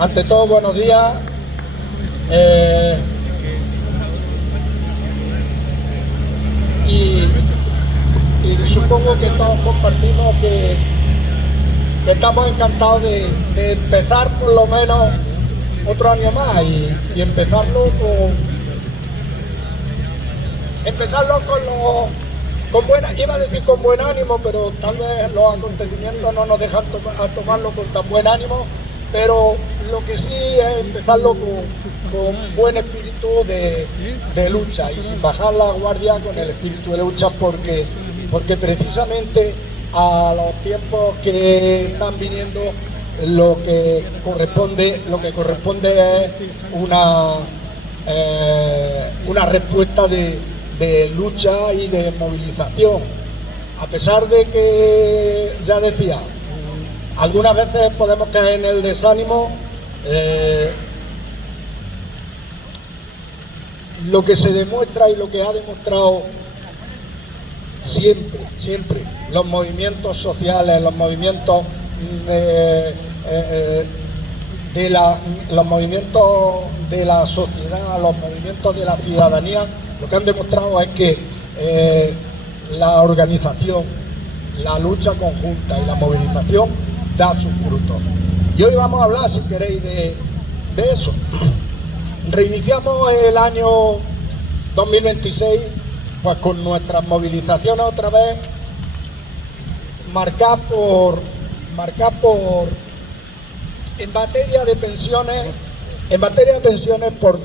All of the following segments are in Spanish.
Ante todo, buenos días. Y supongo que todos compartimos que estamos encantados de empezar por lo menos otro año más y empezarlo con buena, iba a decir con buen ánimo, pero tal vez los acontecimientos no nos dejan tomarlo con tan buen ánimo, pero lo que sí es empezarlo con buen espíritu de lucha y sin bajar la guardia, con el espíritu de lucha, porque precisamente a los tiempos que están viniendo lo que corresponde es una respuesta de lucha y de movilización. A pesar de que, ya decía, algunas veces podemos caer en el desánimo, lo que se demuestra y lo que ha demostrado siempre los movimientos sociales, los movimientos los movimientos de la sociedad, los movimientos de la ciudadanía, lo que han demostrado es que la organización, la lucha conjunta y la movilización da sus frutos. Y hoy vamos a hablar, si queréis, de eso. Reiniciamos el año 2026 pues con nuestras movilizaciones otra vez marcadas por en materia de pensiones por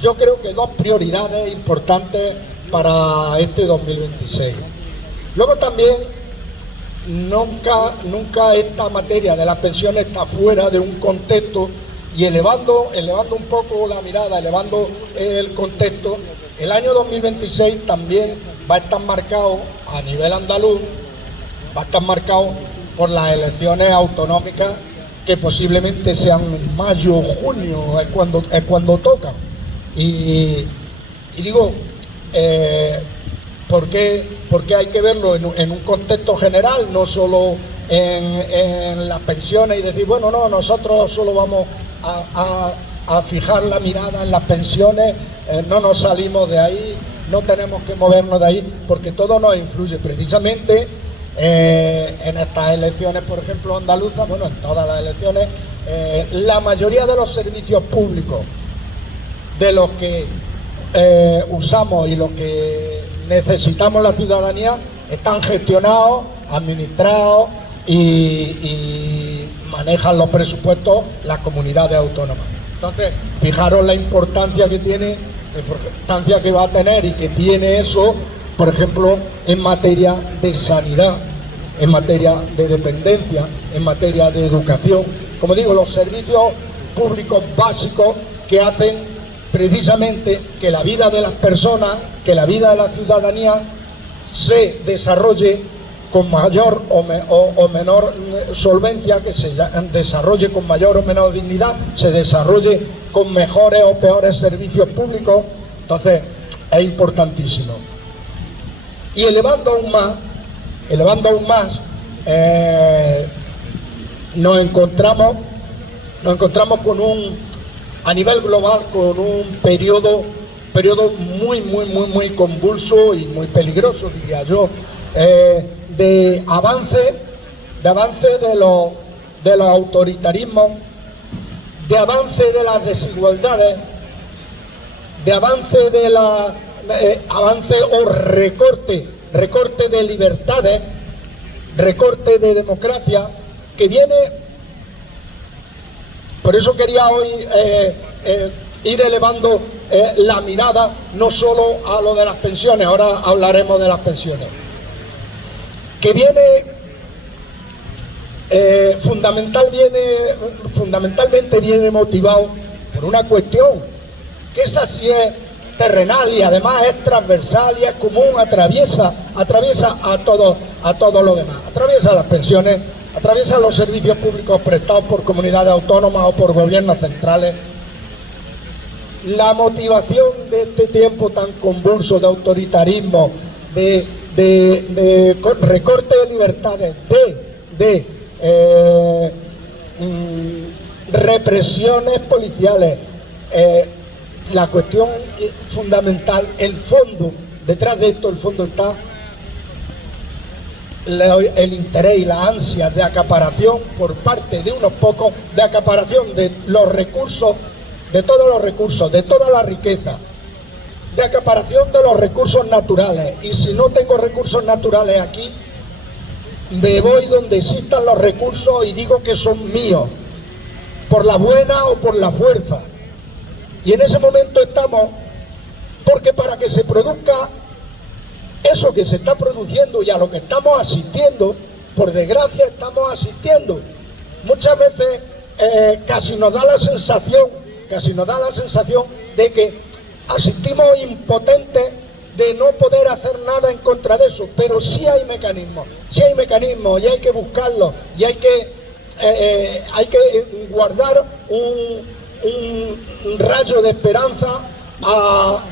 yo creo que dos prioridades importantes para este 2026. Luego también nunca esta materia de las pensiones está fuera de un contexto, y elevando un poco la mirada, elevando el contexto, el año 2026 también va a estar marcado a nivel andaluz, va a estar marcado por las elecciones autonómicas, que posiblemente sean en mayo o junio, es cuando tocan. Y digo, ¿por qué hay que verlo en un contexto general, no solo en las pensiones, y decir, bueno, no, nosotros solo vamos a fijar la mirada en las pensiones, no nos salimos de ahí, no tenemos que movernos de ahí, porque todo nos influye. Precisamente en estas elecciones, por ejemplo, andaluzas, bueno, en todas las elecciones, la mayoría de los servicios públicos de los que usamos y los que necesitamos la ciudadanía están gestionados, administrados y manejan los presupuestos las comunidades autónomas. Entonces, fijaros la importancia que tiene, la importancia que va a tener y que tiene eso, por ejemplo, en materia de sanidad, en materia de dependencia, en materia de educación. Como digo, los servicios públicos básicos que hacen precisamente que la vida de las personas, que la vida de la ciudadanía se desarrolle con mayor o menor solvencia, que se desarrolle con mayor o menor dignidad, se desarrolle con mejores o peores servicios públicos. Entonces, es importantísimo. Y elevando aún más, nos encontramos a nivel global con un periodo muy convulso y muy peligroso, diría yo, de avance de los autoritarismos, de avance de las desigualdades, de avance o recorte de libertades, recorte de democracia, que viene. Por eso quería hoy ir elevando la mirada no solo a lo de las pensiones, ahora hablaremos de las pensiones, que viene fundamentalmente viene motivado por una cuestión que esa sí es terrenal y además es transversal y es común, atraviesa a todo lo demás, atraviesa las pensiones, atraviesa los servicios públicos prestados por comunidades autónomas o por gobiernos centrales. La motivación de este tiempo tan convulso de autoritarismo, de recorte de libertades, represiones policiales. La cuestión fundamental, el fondo, detrás de esto el fondo está el interés y la ansia de acaparación por parte de unos pocos, de acaparación de los recursos, de todos los recursos, de toda la riqueza, de acaparación de los recursos naturales. Y si no tengo recursos naturales aquí, me voy donde existan los recursos y digo que son míos, por la buena o por la fuerza. Y en ese momento estamos, porque para que se produzca eso que se está produciendo y a lo que estamos asistiendo, por desgracia estamos asistiendo, muchas veces casi nos da la sensación de que asistimos impotentes de no poder hacer nada en contra de eso, pero sí hay mecanismos y hay que buscarlos y hay que guardar un rayo de esperanza a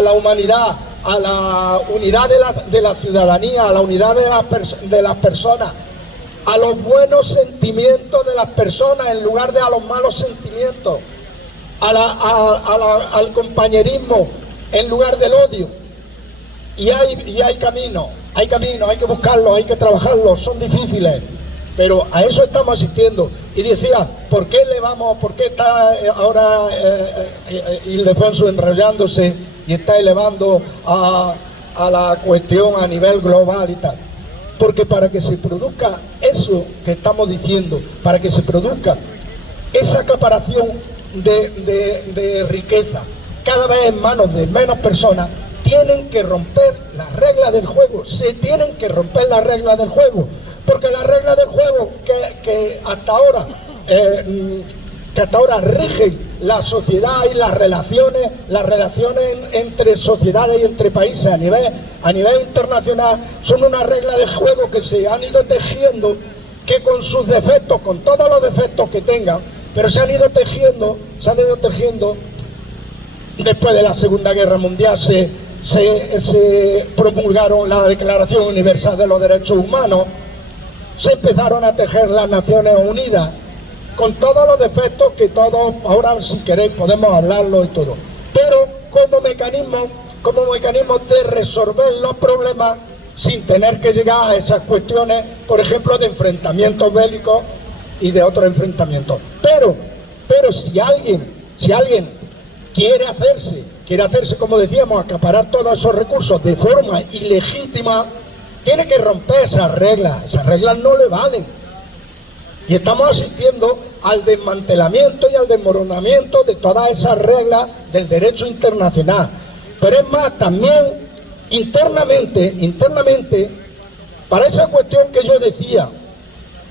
la humanidad, a la unidad de la ciudadanía, a la unidad de las personas, a los buenos sentimientos de las personas en lugar de a los malos sentimientos, al compañerismo en lugar del odio. Y hay caminos, hay que buscarlos, hay que trabajarlos, son difíciles, pero a eso estamos asistiendo. Y decía, ¿por qué está ahora Ildefonso enrollándose y está elevando a la cuestión a nivel global y tal? Porque para que se produzca eso que estamos diciendo, para que se produzca esa acaparación de riqueza cada vez en manos de menos personas, tienen que romper las reglas del juego, se tienen que romper las reglas del juego, porque las reglas del juego que hasta ahora rigen la sociedad y las relaciones entre sociedades y entre países a nivel internacional, son unas reglas de juego que se han ido tejiendo, que con sus defectos, con todos los defectos que tengan, pero se han ido tejiendo después de la Segunda Guerra Mundial. Se promulgaron la Declaración Universal de los Derechos Humanos, se empezaron a tejer las Naciones Unidas, con todos los defectos que todos, ahora si queréis podemos hablarlo y todo, pero como mecanismo de resolver los problemas sin tener que llegar a esas cuestiones, por ejemplo, de enfrentamientos bélicos y de otros enfrentamientos. Pero si alguien quiere hacerse, como decíamos, acaparar todos esos recursos de forma ilegítima, tiene que romper esas reglas no le valen. Y estamos asistiendo al desmantelamiento y al desmoronamiento de todas esas reglas del derecho internacional. Pero es más, también internamente, para esa cuestión que yo decía,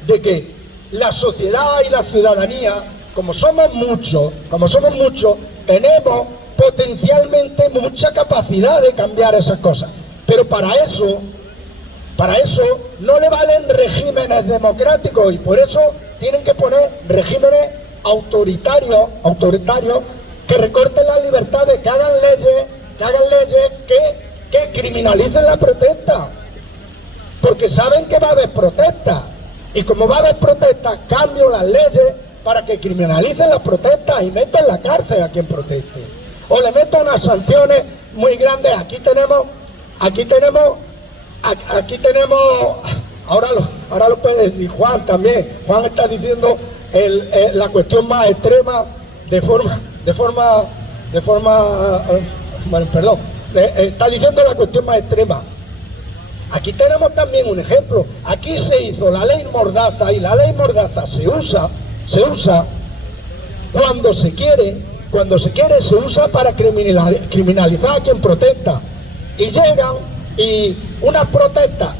de que la sociedad y la ciudadanía, como somos muchos, tenemos potencialmente mucha capacidad de cambiar esas cosas. Pero para eso no le valen regímenes democráticos, y por eso tienen que poner regímenes autoritarios que recorten las libertades, que hagan leyes que criminalicen la protesta, porque saben que va a haber protestas, y como va a haber protestas, cambio las leyes para que criminalicen las protestas y metan en la cárcel a quien proteste, o le meto unas sanciones muy grandes. Aquí tenemos, ahora lo puede decir Juan también. Juan está diciendo la cuestión más extrema está diciendo la cuestión más extrema. Aquí tenemos también un ejemplo. Aquí se hizo la ley Mordaza, y la ley Mordaza se usa cuando se quiere, se usa para criminalizar a quien protesta. Y llegan y una protesta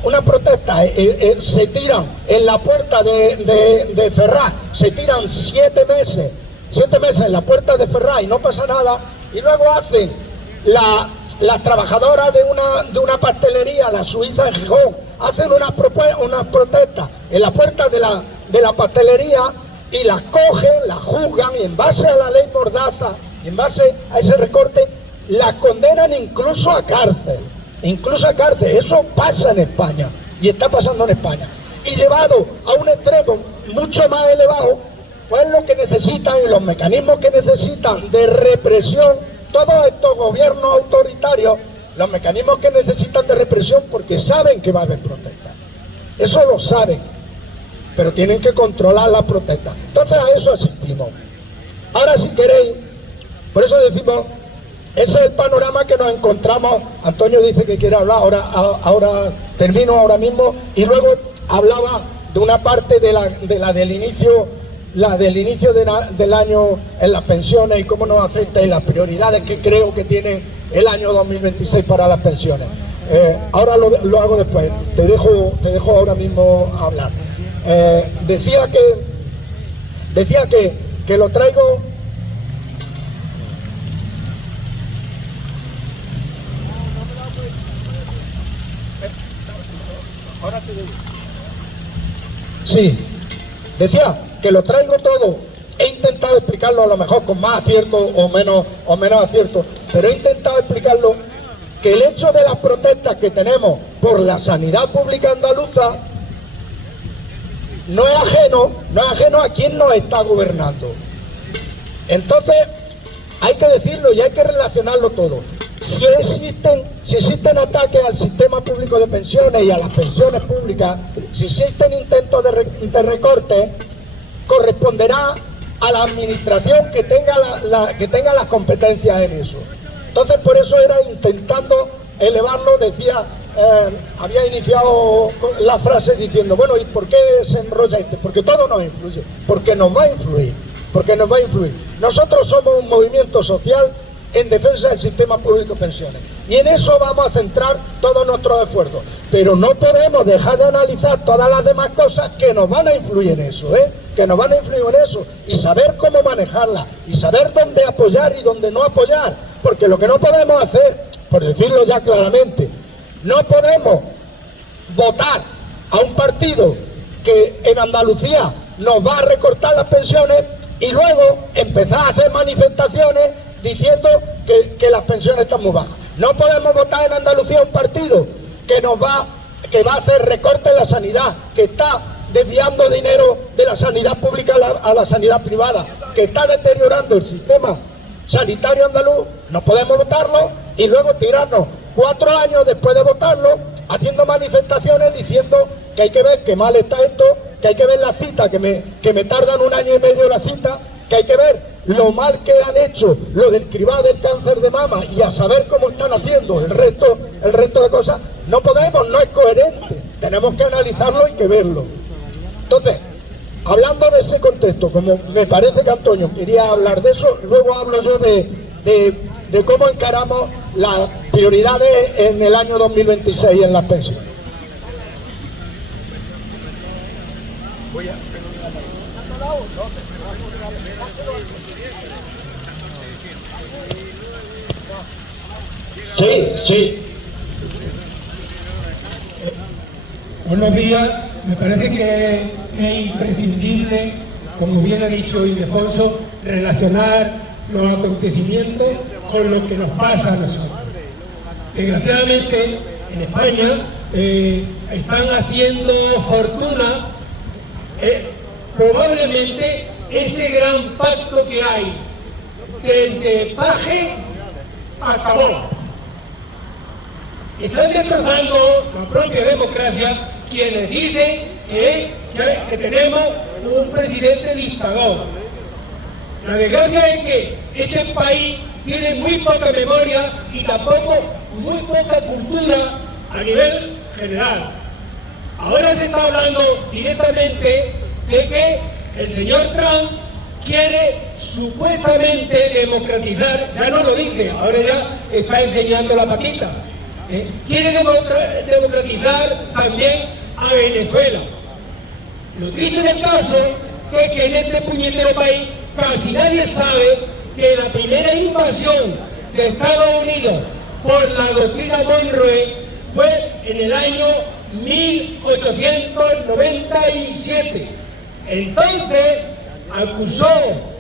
se tiran en la puerta de Ferraz, se tiran 7 meses en la puerta de Ferraz y no pasa nada, y luego hacen las trabajadoras de una pastelería, la Suiza en Gijón, hacen unas protestas en la puerta de la pastelería, y las cogen, las juzgan, y en base a la ley Mordaza, en base a ese recorte, las condenan incluso a cárcel. Eso pasa en España, y está pasando en España, y llevado a un extremo mucho más elevado, pues lo que necesitan y los mecanismos que necesitan de represión, todos estos gobiernos autoritarios, los mecanismos que necesitan de represión porque saben que va a haber protestas. Eso lo saben, pero tienen que controlar las protestas. Entonces a eso asistimos. Ahora si queréis, por eso decimos, ese es el panorama que nos encontramos. Antonio dice que quiere hablar, ahora termino ahora mismo, y luego hablaba de una parte del inicio del año en las pensiones y cómo nos afecta y las prioridades que creo que tiene el año 2026 para las pensiones. Ahora lo hago después, te dejo ahora mismo hablar. Decía que lo traigo. Ahora te digo. Sí, decía que lo traigo todo. He intentado explicarlo a lo mejor con más acierto o menos acierto, pero he intentado explicarlo que el hecho de las protestas que tenemos por la sanidad pública andaluza no es ajeno a quien nos está gobernando. Entonces hay que decirlo y hay que relacionarlo todo. Si existen ataques al sistema público de pensiones y a las pensiones públicas, si existen intentos de recorte, corresponderá a la administración que tenga las competencias en eso. Entonces por eso era intentando elevarlo, decía, había iniciado la frase diciendo, bueno, ¿y por qué se enrolla este? Porque todo nos influye, porque nos va a influir. Nosotros somos un movimiento social en defensa del sistema público de pensiones y en eso vamos a centrar todos nuestros esfuerzos, pero no podemos dejar de analizar todas las demás cosas que nos van a influir en eso, y saber cómo manejarlas y saber dónde apoyar y dónde no apoyar, porque lo que no podemos hacer, por decirlo ya claramente, no podemos votar a un partido que en Andalucía nos va a recortar las pensiones y luego empezar a hacer manifestaciones diciendo que las pensiones están muy bajas. No podemos votar en Andalucía un partido que va a hacer recortes en la sanidad, que está desviando dinero de la sanidad pública a la sanidad privada, que está deteriorando el sistema sanitario andaluz. No podemos votarlo y luego tirarnos 4 años después de votarlo haciendo manifestaciones diciendo que hay que ver qué mal está esto, que hay que ver la cita, que me tardan 1 año y medio la cita, que hay que ver lo mal que han hecho lo del cribado del cáncer de mama y a saber cómo están haciendo el resto de cosas. No podemos, no es coherente, tenemos que analizarlo y que verlo. Entonces, hablando de ese contexto, como me parece que Antonio quería hablar de eso, luego hablo yo de cómo encaramos las prioridades en el año 2026 en las pensiones. Sí. Buenos días. Me parece que es imprescindible, como bien ha dicho Ildefonso, relacionar los acontecimientos con lo que nos pasa a nosotros. Desgraciadamente, en España están haciendo fortuna probablemente ese gran pacto que hay desde Paje a Cabó. Están destrozando la propia democracia quienes dicen que tenemos un presidente dictador. La desgracia es que este país tiene muy poca memoria y tampoco muy poca cultura a nivel general. Ahora se está hablando directamente de que el señor Trump quiere supuestamente democratizar, ya no lo dice, ahora ya está enseñando la patita. Quiere democratizar también a Venezuela. Lo triste del caso es que en este puñetero país casi nadie sabe que la primera invasión de Estados Unidos por la doctrina Monroe fue en el año 1897. Entonces acusó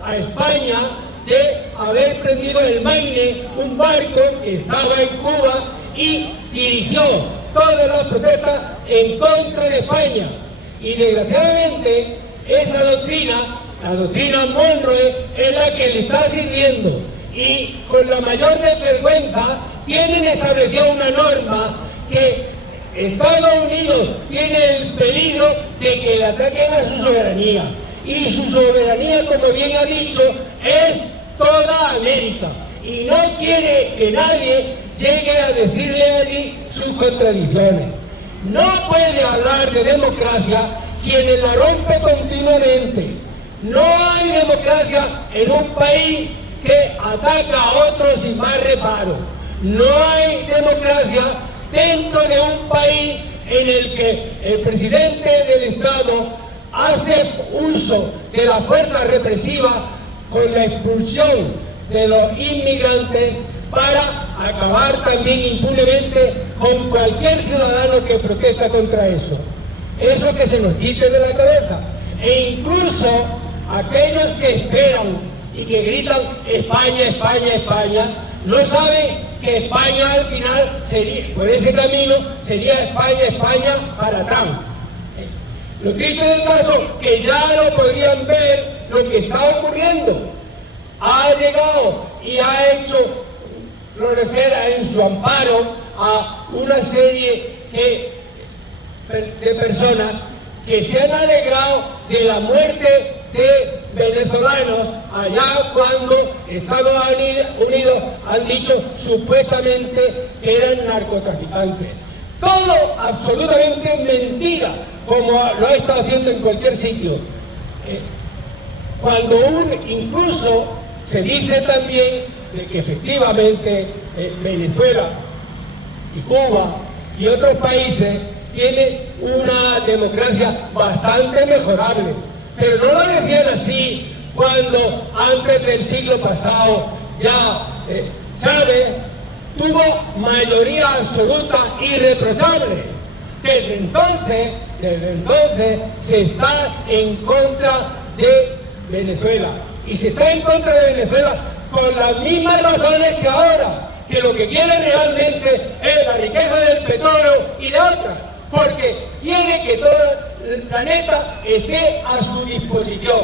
a España de haber prendido el Maine, un barco que estaba en Cuba, y dirigió todas las protestas en contra de España. Y desgraciadamente esa doctrina la doctrina Monroe es la que le está sirviendo, y con la mayor desvergüenza tienen establecida una norma que Estados Unidos tiene el peligro de que le ataquen a su soberanía, y su soberanía, como bien ha dicho, es toda América, y no quiere que nadie llegue a decirle allí sus contradicciones. No puede hablar de democracia quien la rompe continuamente. No hay democracia en un país que ataca a otros sin más reparo. No hay democracia dentro de un país en el que el presidente del Estado hace uso de la fuerza represiva con la expulsión de los inmigrantes para acabar también impunemente con cualquier ciudadano que protesta contra eso. Eso que se nos quite de la cabeza. E incluso aquellos que esperan y que gritan España, España, España, no saben que España al final, por ese camino, sería España, España para Trump. Lo triste del caso, que ya lo podrían ver lo que está ocurriendo. Ha llegado y ha hecho florecer en su amparo a una serie de personas que se han alegrado de la muerte de venezolanos allá cuando Estados Unidos han dicho supuestamente que eran narcotraficantes. Todo absolutamente mentira, como lo ha estado haciendo en cualquier sitio. Cuando incluso se dice también de que efectivamente Venezuela y Cuba y otros países tienen una democracia bastante mejorable, pero no lo decían así cuando antes del siglo pasado ya Chávez tuvo mayoría absoluta irreprochable. Desde entonces se está en contra de Venezuela, y se está en contra de Venezuela con las mismas razones que ahora, que lo que quiere realmente es la riqueza del petróleo y de otras, porque quiere que todo el planeta esté a su disposición.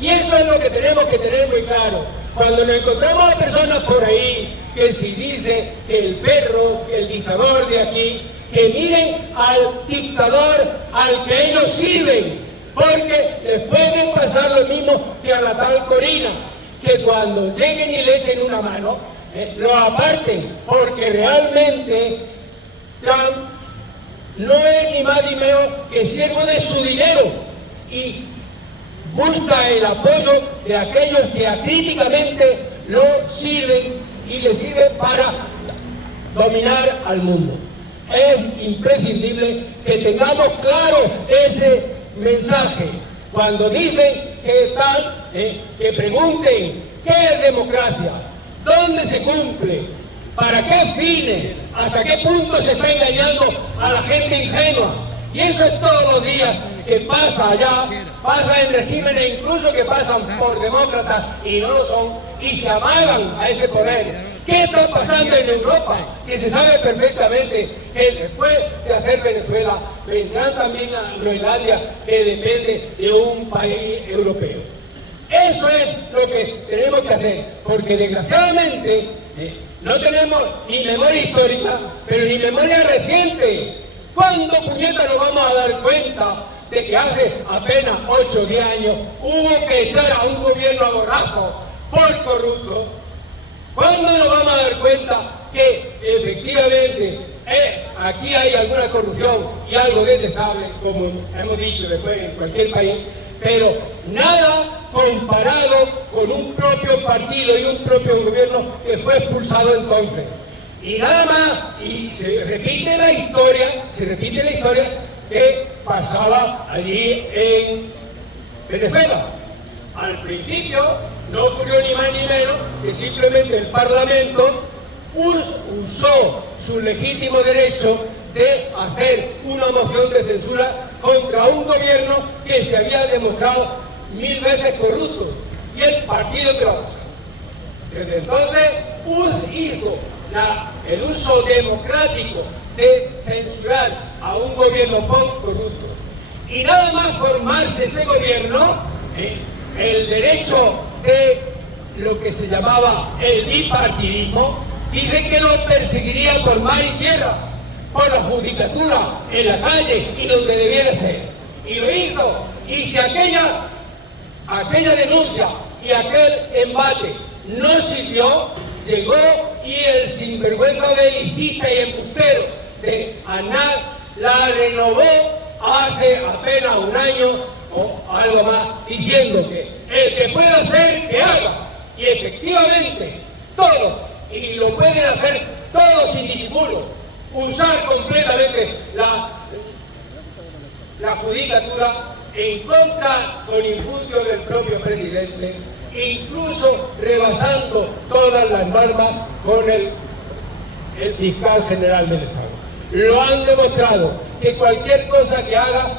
Y eso es lo que tenemos que tener muy claro. Cuando nos encontramos a personas por ahí que si dice que el perro, que el dictador de aquí, que miren al dictador al que ellos sirven, porque les puede pasar lo mismo que a la tal Corina, que cuando lleguen y le echen una mano, lo aparten, porque realmente Trump no es ni más ni menos que siervo de su dinero y busca el apoyo de aquellos que acríticamente lo sirven y le sirven para dominar al mundo. Es imprescindible que tengamos claro ese mensaje. Cuando dicen que pregunten ¿qué es democracia? ¿Dónde se cumple? ¿Para qué fines? ¿Hasta qué punto se está engañando a la gente ingenua? Y eso es todos los días que pasa allá, pasa en regímenes incluso que pasan por demócratas y no lo son, y se amagan a ese poder. ¿Qué está pasando en Europa? Que se sabe perfectamente que después de hacer Venezuela, vendrán también a Groenlandia, que depende de un país europeo. Eso es lo que tenemos que hacer, porque desgraciadamente no tenemos ni memoria histórica, pero ni memoria reciente. ¿Cuándo puñeta nos vamos a dar cuenta de que hace apenas 8 o 10 años hubo que echar a un gobierno a borrazo por corrupto? ¿Cuándo nos vamos a dar cuenta que efectivamente aquí hay alguna corrupción y algo detestable, como hemos dicho después en cualquier país, pero nada comparado con un propio partido y un propio gobierno que fue expulsado entonces? Y nada más, y se repite la historia que pasaba allí en Venezuela. Al principio no ocurrió ni más ni menos que simplemente el Parlamento usó su legítimo derecho de hacer una moción de censura contra un gobierno que se había demostrado 1000 veces corrupto, y el partido que lo acusaba. Desde entonces hizo el uso democrático de censurar a un gobierno corrupto. Y nada más formarse ese gobierno, el derecho de lo que se llamaba el bipartidismo, dice que lo perseguiría por mar y tierra, por la judicatura, en la calle y donde debiera ser. Y lo hizo. Y si aquella denuncia y aquel embate no sirvió, llegó y el sinvergüenza belicista y embustero de Aznar la renovó hace apenas un año o algo más, diciendo que el que pueda hacer, que haga. Y efectivamente, todo, y lo pueden hacer todos sin disimulo, usar completamente la judicatura en contra con infundio del propio presidente, incluso rebasando todas las normas con el fiscal general del Estado. Lo han demostrado, que cualquier cosa que haga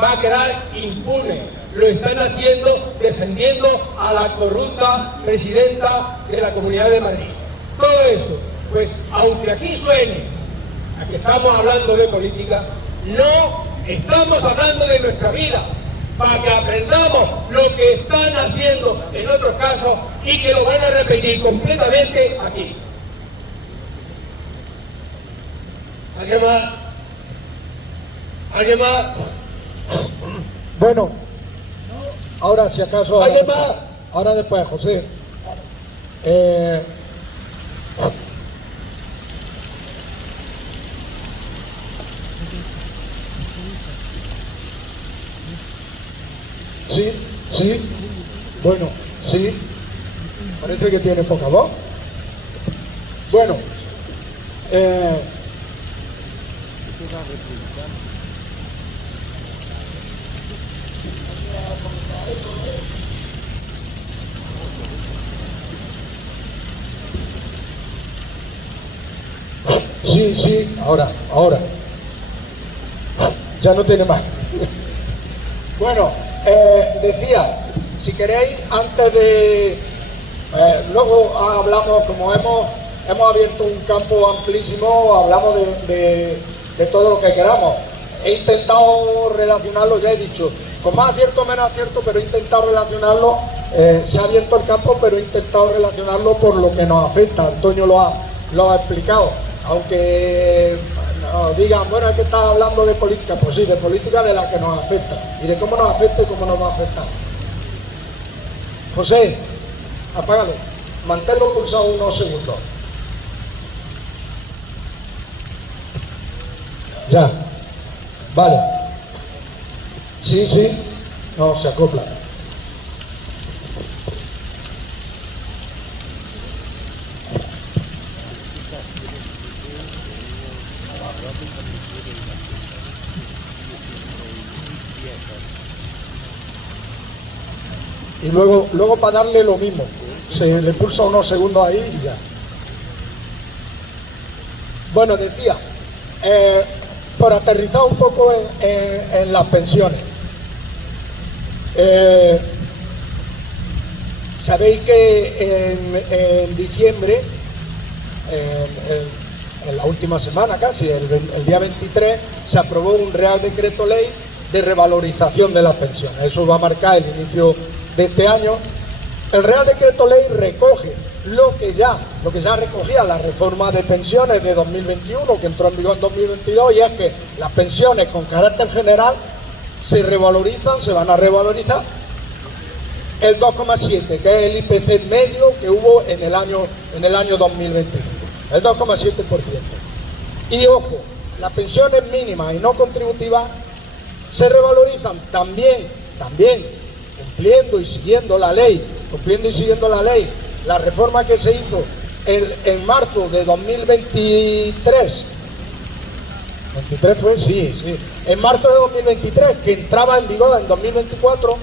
va a quedar impune. Lo están haciendo defendiendo a la corrupta presidenta de la Comunidad de Madrid. Todo eso, pues aunque aquí suene a que estamos hablando de política, no estamos hablando de nuestra vida, para que aprendamos lo que están haciendo en otros casos y que lo van a repetir completamente aquí. ¿Alguien más? ¿Alguien más? Bueno, ahora si acaso... ¿Alguien más? Ahora después, José. Sí, sí, bueno, sí, parece que tiene poca voz. Bueno, sí, ahora, ya no tiene más. Bueno, decía, si queréis, antes de... luego hablamos, como hemos abierto un campo amplísimo, hablamos de todo lo que queramos. He intentado relacionarlo, ya he dicho, con más acierto o menos acierto, pero he intentado relacionarlo, se ha abierto el campo, pero he intentado relacionarlo por lo que nos afecta. Antonio lo ha explicado, aunque nos digan, bueno, es que estás hablando de política, pues sí, de política de la que nos afecta, y de cómo nos afecta y cómo nos va a afectar. José, apágalo, manténlo pulsado unos segundos. Ya, vale. Sí, no, se acopla. Y luego para darle lo mismo, se le pulsa unos segundos ahí y ya. Bueno, decía, por aterrizar un poco en las pensiones. Sabéis que en diciembre, en la última semana casi, el día 23, se aprobó un Real Decreto Ley de revalorización de las pensiones. Eso va a marcar el inicio de este año. El Real Decreto Ley recoge lo que ya recogía la reforma de pensiones de 2021, que entró en vigor en 2022, y es que las pensiones con carácter general se van a revalorizar el 2,7, que es el IPC medio que hubo en el año 2021, el 2,7%. Y ojo, las pensiones mínimas y no contributivas se revalorizan también cumpliendo y siguiendo la ley, la reforma que se hizo en marzo de 2023, en marzo de 2023, que entraba en vigor en 2024,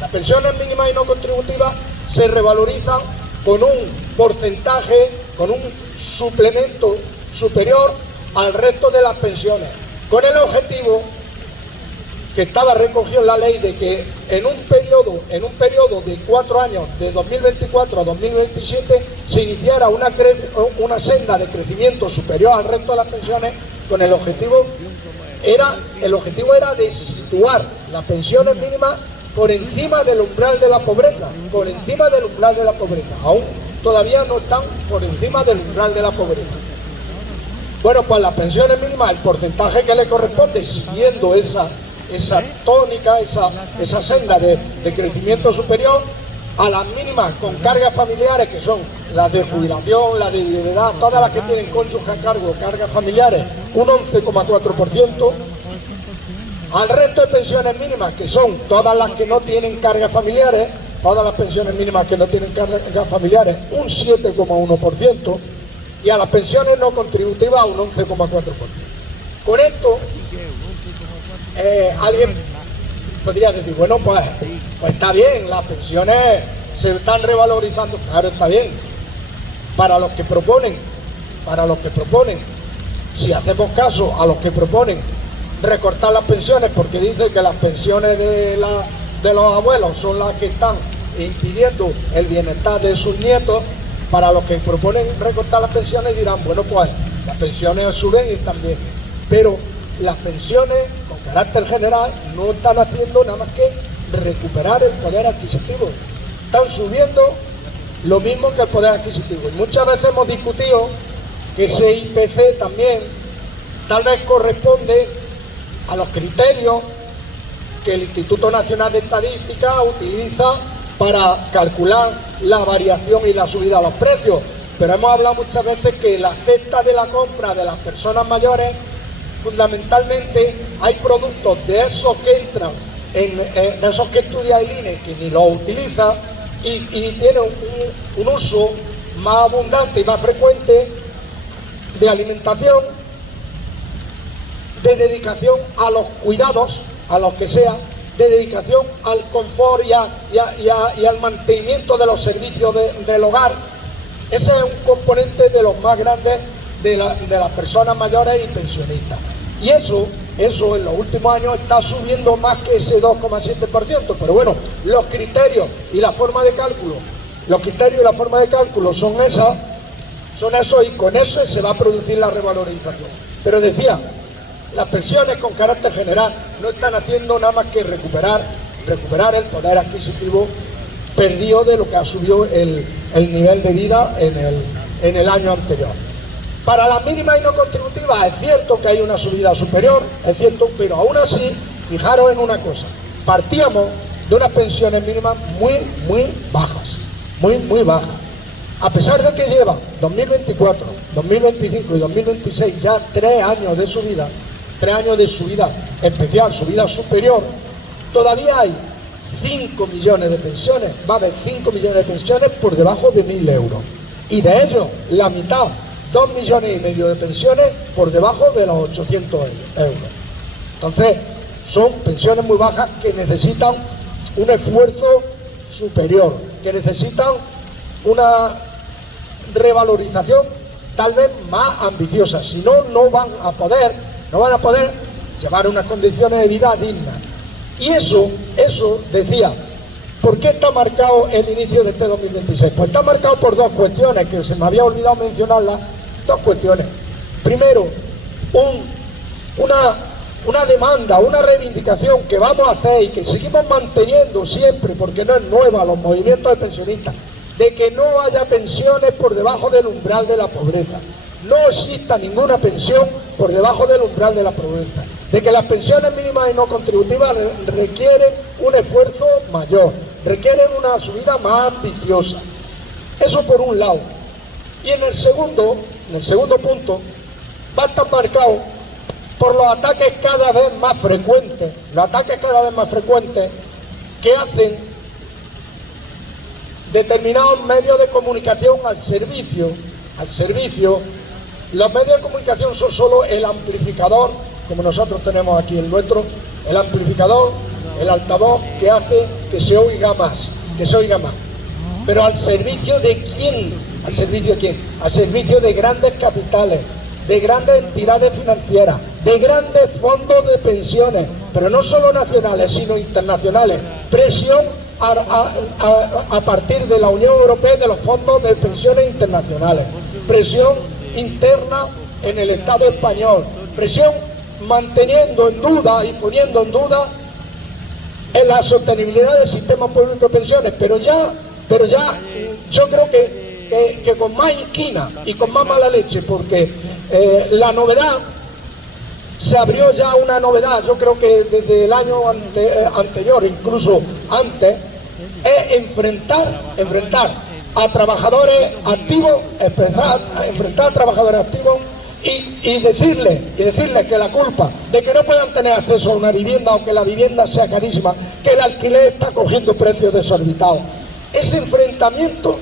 las pensiones mínimas y no contributivas se revalorizan con un porcentaje, con un suplemento superior al resto de las pensiones, con el objetivo que estaba recogido en la ley de que en un periodo de 4 años, de 2024 a 2027, se iniciara una senda de crecimiento superior al resto de las pensiones, con el objetivo era de situar las pensiones mínimas por encima del umbral de la pobreza, por encima del umbral de la pobreza, aún todavía no están por encima del umbral de la pobreza. Bueno, pues las pensiones mínimas, el porcentaje que le corresponde, siguiendo esa tónica, esa senda de crecimiento superior, a las mínimas con cargas familiares, que son las de jubilación, las de viudedad, todas las que tienen cónyuge a cargo, cargas familiares, un 11,4%. Al resto de pensiones mínimas, que son todas las que no tienen cargas familiares, todas las pensiones mínimas que no tienen cargas familiares, un 7,1%, y a las pensiones no contributivas un 11,4%. Con esto, alguien podría decir, bueno, pues está bien, las pensiones se están revalorizando, claro, está bien, para los que proponen, si hacemos caso a los que proponen recortar las pensiones, porque dicen que las pensiones de los abuelos son las que están impidiendo el bienestar de sus nietos, para los que proponen recortar las pensiones dirán, bueno, pues las pensiones suben y están bien, pero las pensiones con carácter general no están haciendo nada más que recuperar el poder adquisitivo, están subiendo lo mismo que el poder adquisitivo. Y muchas veces hemos discutido que ese IPC también tal vez corresponde a los criterios que el Instituto Nacional de Estadística utiliza para calcular la variación y la subida de los precios, pero hemos hablado muchas veces que la cesta de la compra de las personas mayores, fundamentalmente hay productos de esos que entran, de esos que estudia el INE, que ni los utiliza, y tienen un uso más abundante y más frecuente de alimentación, de dedicación a los cuidados, a los que sea, de dedicación al confort y al mantenimiento de los servicios del hogar. Ese es un componente de los más grandes de las personas mayores y pensionistas. Y eso en los últimos años está subiendo más que ese 2,7%. Pero bueno, los criterios y la forma de cálculo, son esos, y con eso se va a producir la revalorización. Pero decía, las pensiones con carácter general no están haciendo nada más que recuperar el poder adquisitivo perdido de lo que ha subido el nivel de vida en el año anterior. Para las mínimas y no contributivas es cierto que hay una subida superior, es cierto, pero aún así, fijaros en una cosa, partíamos de unas pensiones mínimas muy bajas, muy bajas. A pesar de que lleva 2024, 2025 y 2026 ya 3 años de subida, especial, subida superior, todavía hay 5 millones de pensiones, va a haber 5 millones de pensiones por debajo de 1.000 euros. Y de ellos, la mitad, 2,5 millones de pensiones por debajo de los 800 euros. Entonces, son pensiones muy bajas que necesitan un esfuerzo superior, que necesitan una revalorización tal vez más ambiciosa, si no, no van a poder llevar unas condiciones de vida dignas. Y eso decía, ¿por qué está marcado el inicio de este 2026? Pues está marcado por dos cuestiones, que se me había olvidado mencionarlas, dos cuestiones. Primero, una demanda, una reivindicación que vamos a hacer y que seguimos manteniendo siempre, porque no es nueva, los movimientos de pensionistas, de que no haya pensiones por debajo del umbral de la pobreza. No exista ninguna pensión por debajo del umbral de la pobreza. De que las pensiones mínimas y no contributivas requieren un esfuerzo mayor, requieren una subida más ambiciosa. Eso por un lado. Y en el segundo punto, va a estar marcado por los ataques cada vez más frecuentes, que hacen determinados medios de comunicación al servicio. Los medios de comunicación son solo el amplificador, como nosotros tenemos aquí el nuestro, el amplificador, el altavoz que hace que se oiga más. Pero ¿al servicio de quién? ¿Al servicio de quién? Al servicio de grandes capitales, de grandes entidades financieras, de grandes fondos de pensiones, pero no solo nacionales, sino internacionales. Presión a partir de la Unión Europea y de los fondos de pensiones internacionales. Presión interna en el Estado español. Presión manteniendo en duda y poniendo en duda en la sostenibilidad del sistema público de pensiones, pero ya yo creo que con más inquina y con más mala leche, porque la novedad, se abrió ya una novedad, yo creo que desde el año anterior, incluso antes, es enfrentar a trabajadores activos, enfrentar a trabajadores activos y decirles que la culpa de que no puedan tener acceso a una vivienda o que la vivienda sea carísima, que el alquiler está cogiendo precios desorbitados. Ese enfrentamiento,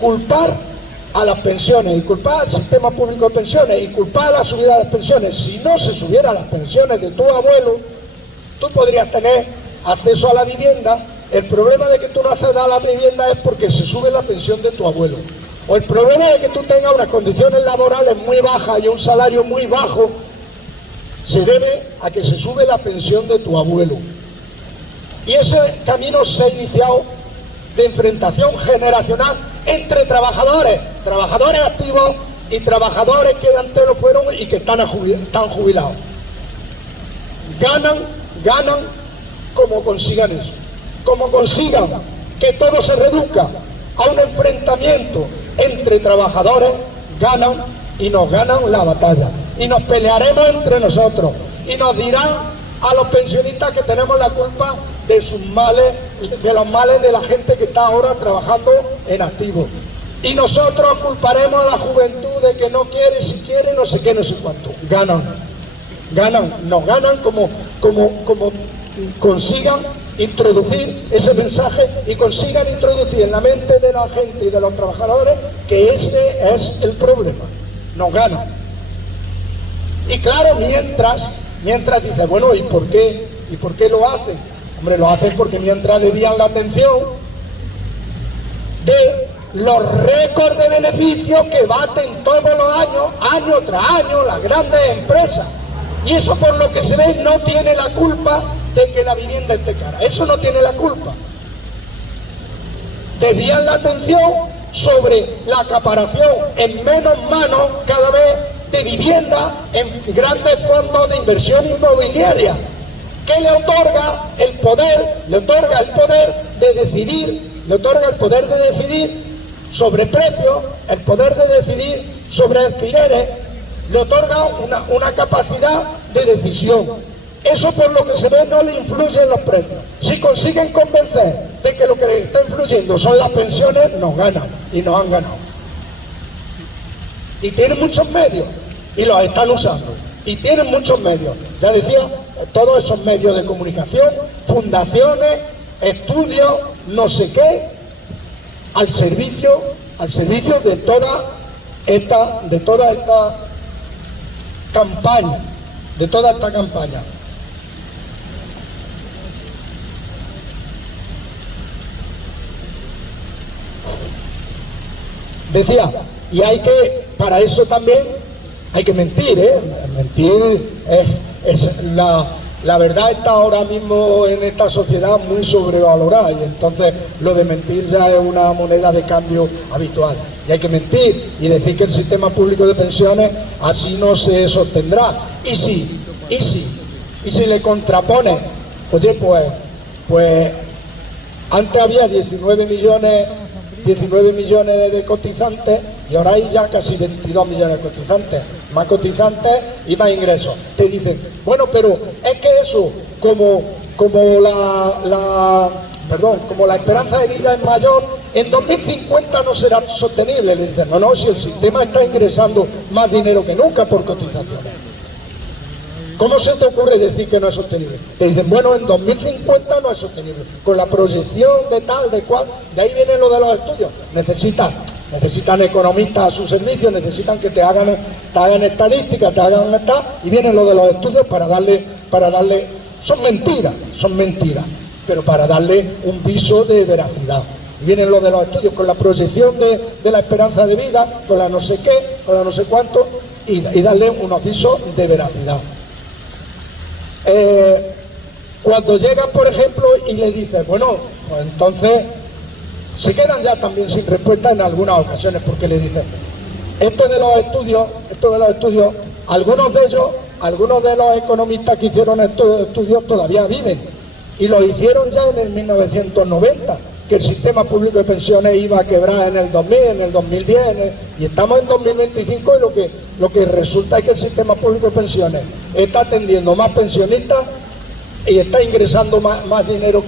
culpar a las pensiones y culpar al sistema público de pensiones y culpar a la subida de las pensiones. Si no se subieran las pensiones de tu abuelo, tú podrías tener acceso a la vivienda. El problema de que tú no accedas a la vivienda es porque se sube la pensión de tu abuelo. O el problema de que tú tengas unas condiciones laborales muy bajas y un salario muy bajo se debe a que se sube la pensión de tu abuelo. Y ese camino se ha iniciado de enfrentación generacional entre trabajadores activos y trabajadores que antes lo fueron y que están jubilados. Ganan como consigan eso, como consigan que todo se reduzca a un enfrentamiento entre trabajadores, ganan y nos ganan la batalla. Y nos pelearemos entre nosotros y nos dirán a los pensionistas que tenemos la culpa de sus males, de los males de la gente que está ahora trabajando en activo. Y nosotros culparemos a la juventud de que no quiere, si quiere, no sé qué, no sé cuánto. Nos ganan como consigan introducir ese mensaje y consigan introducir en la mente de la gente y de los trabajadores que ese es el problema. Nos ganan. Y claro, mientras dice, bueno, ¿y por qué lo hacen? Hombre, lo hacen porque mientras desvían la atención de los récords de beneficios que baten todos los años, año tras año, las grandes empresas. Y eso, por lo que se ve, no tiene la culpa de que la vivienda esté cara. Eso no tiene la culpa. Desvían la atención sobre la acaparación en menos manos cada vez de vivienda en grandes fondos de inversión inmobiliaria, que le otorga el poder de decidir sobre precios, el poder de decidir sobre alquileres, le otorga una capacidad de decisión. Eso, por lo que se ve, no le influye en los precios. Si consiguen convencer de que lo que les está influyendo son las pensiones, nos ganan y nos han ganado. Y tienen muchos medios y los están usando. Y tienen muchos medios, ya decía, todos esos medios de comunicación, fundaciones, estudios, no sé qué, al servicio de toda esta campaña, Decía, y para eso también hay que mentir, mentir es la verdad está ahora mismo en esta sociedad muy sobrevalorada, y entonces lo de mentir ya es una moneda de cambio habitual. Y hay que mentir y decir que el sistema público de pensiones así no se sostendrá. Y si le contrapone, oye, pues antes había 19 millones de cotizantes y ahora hay ya casi 22 millones de cotizantes. Más cotizantes y más ingresos. Te dicen, bueno, pero es que eso, como la esperanza de vida es mayor, en 2050 no será sostenible. Le dicen, no, si el sistema está ingresando más dinero que nunca por cotizaciones. ¿Cómo se te ocurre decir que no es sostenible? Te dicen, bueno, en 2050 no es sostenible. Con la proyección de tal, de cual, de ahí viene lo de los estudios. Necesitan economistas a su servicio, necesitan que te hagan estadísticas, y vienen lo de los estudios para darle, son mentiras, pero para darle un viso de veracidad. Y vienen lo de los estudios con la proyección de la esperanza de vida, con la no sé qué, con la no sé cuánto, y darle unos visos de veracidad. Cuando llegan, por ejemplo, y le dicen, bueno, pues entonces se quedan ya también sin respuesta en algunas ocasiones, porque le dicen, esto de los estudios, algunos de ellos algunos de los economistas que hicieron estos estudios todavía viven, y lo hicieron ya en el 1990, que el sistema público de pensiones iba a quebrar en el 2000, en el 2010, y estamos en 2025 y lo que resulta es que el sistema público de pensiones está atendiendo más pensionistas y está ingresando más dinero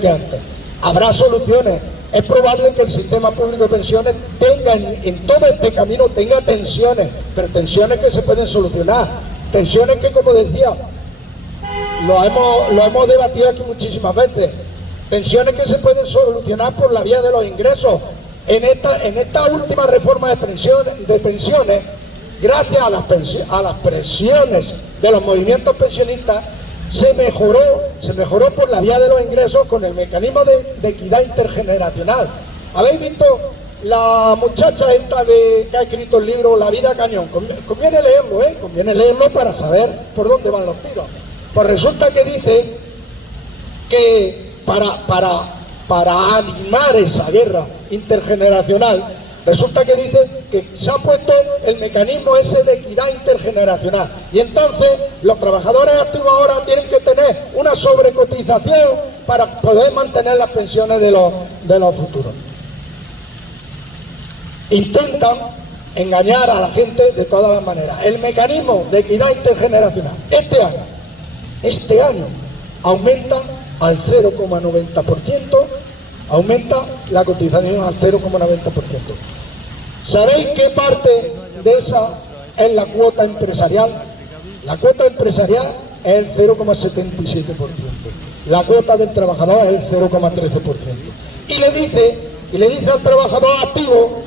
que antes. Habrá soluciones. Es probable que el sistema público de pensiones tenga en todo este camino tenga tensiones, pero tensiones que se pueden solucionar, tensiones que, como decía, lo hemos debatido aquí muchísimas veces, tensiones que se pueden solucionar por la vía de los ingresos. En esta última reforma de pensiones, gracias a las presiones de los movimientos pensionistas, se mejoró por la vía de los ingresos con el mecanismo de equidad intergeneracional. ¿Habéis visto la muchacha esta que ha escrito el libro La vida cañón? Conviene leerlo, conviene leerlo para saber por dónde van los tiros. Pues resulta que dice que para animar esa guerra intergeneracional, resulta que dice que se ha puesto el mecanismo ese de equidad intergeneracional, y entonces los trabajadores activos ahora tienen que tener una sobrecotización para poder mantener las pensiones de los futuros. Intentan engañar a la gente de todas las maneras. El mecanismo de equidad intergeneracional este año aumenta al 0,90%, aumenta la cotización al 0,90%. ¿Sabéis qué parte de esa es la cuota empresarial? La cuota empresarial es el 0,77%. La cuota del trabajador es el 0,13%. Y le dice al trabajador activo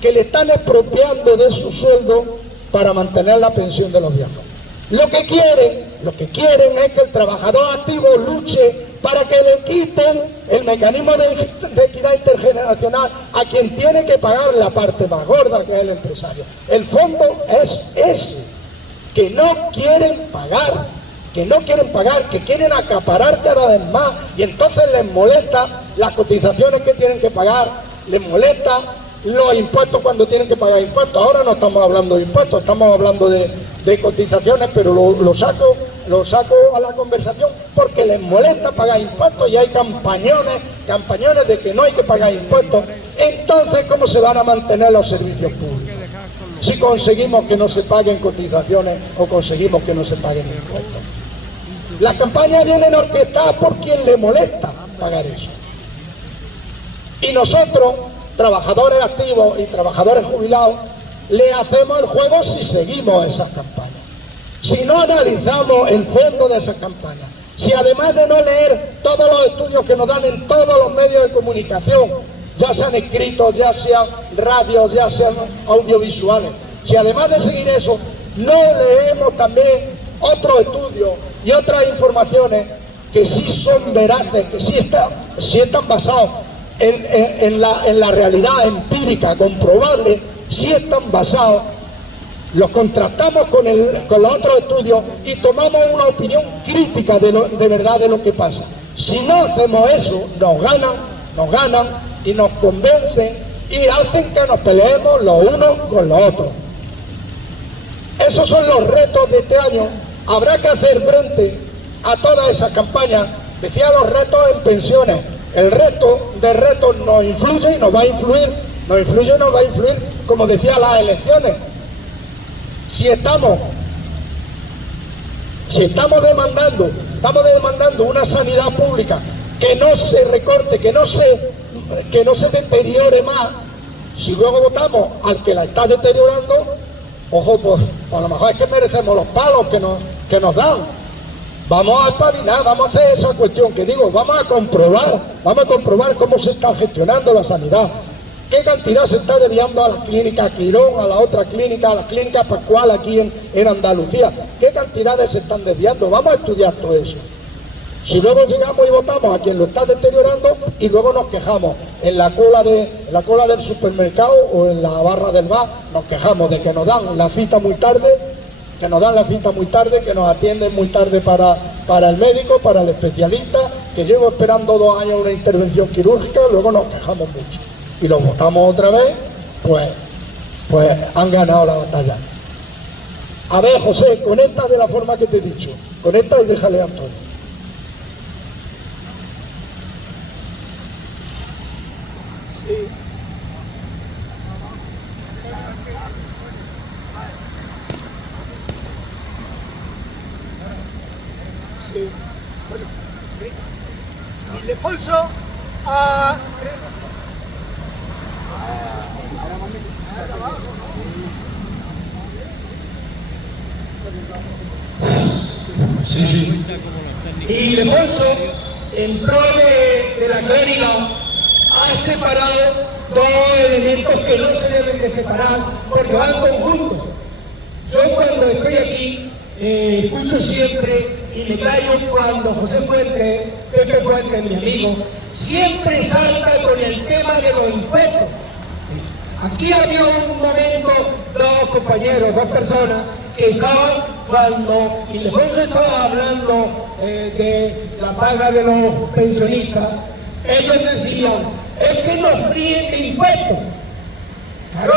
que le están expropiando de su sueldo para mantener la pensión de los viejos. Lo que quieren es que el trabajador activo luche para que le quiten el mecanismo de equidad intergeneracional a quien tiene que pagar la parte más gorda, que es el empresario. El fondo es ese, que no quieren pagar, que quieren acaparar cada vez más, y entonces les molesta las cotizaciones que tienen que pagar, les molesta los impuestos cuando tienen que pagar impuestos. Ahora no estamos hablando de impuestos, estamos hablando de cotizaciones, pero lo saco a la conversación porque les molesta pagar impuestos, y hay campañones de que no hay que pagar impuestos. Entonces, ¿cómo se van a mantener los servicios públicos? Si conseguimos que no se paguen cotizaciones o conseguimos que no se paguen impuestos. Las campañas vienen orquestadas por quien le molesta pagar eso. Y nosotros, trabajadores activos y trabajadores jubilados, le hacemos el juego si seguimos esas campañas. Si no analizamos el fondo de esas campañas, si además de no leer todos los estudios que nos dan en todos los medios de comunicación, ya sean escritos, ya sean radios, ya sean audiovisuales, si además de seguir eso, no leemos también otros estudios y otras informaciones que sí son veraces, que sí están basados en la realidad empírica, comprobable, sí están basados, los contrastamos con los otros estudios y tomamos una opinión crítica de verdad de lo que pasa. Si no hacemos eso, nos ganan y nos convencen y hacen que nos peleemos los unos con los otros. Esos son los retos de este año. Habrá que hacer frente a todas esas campañas. Decía los retos en pensiones. El reto de retos nos influye y nos va a influir, como decía, las elecciones. Si estamos demandando una sanidad pública que no se recorte, que no se deteriore más, si luego votamos al que la está deteriorando, ojo, pues a lo mejor es que merecemos los palos que nos dan. Vamos a espabilar, vamos a hacer esa cuestión que digo, vamos a comprobar cómo se está gestionando la sanidad, qué cantidad se está desviando a la clínica Quirón, a la otra clínica, a la clínica Pascual aquí en Andalucía, qué cantidades se están desviando. Vamos a estudiar todo eso. Si luego llegamos y votamos a quien lo está deteriorando y luego nos quejamos en la cola del supermercado o en la barra del bar, nos quejamos de que nos dan la cita muy tarde, que nos atienden muy tarde para el médico, para el especialista, que llevo esperando 2 años una intervención quirúrgica, luego nos quejamos mucho. Y lo votamos otra vez, pues han ganado la batalla. A ver, José, conecta de la forma que te he dicho. Conecta y déjale a Antonio. Ildefonso a... Sí. Y Ildefonso, en pro de la clériga, ha separado dos elementos que no se deben de separar porque van conjuntos. Yo cuando estoy aquí escucho siempre y me callo cuando Pepe Fuentes, mi amigo, siempre salta con el tema de los impuestos. Aquí había un momento, dos compañeros, dos personas, que estaban, cuando Ildefonso estaba hablando de la paga de los pensionistas, ellos decían, es que nos fríen de impuestos. Claro,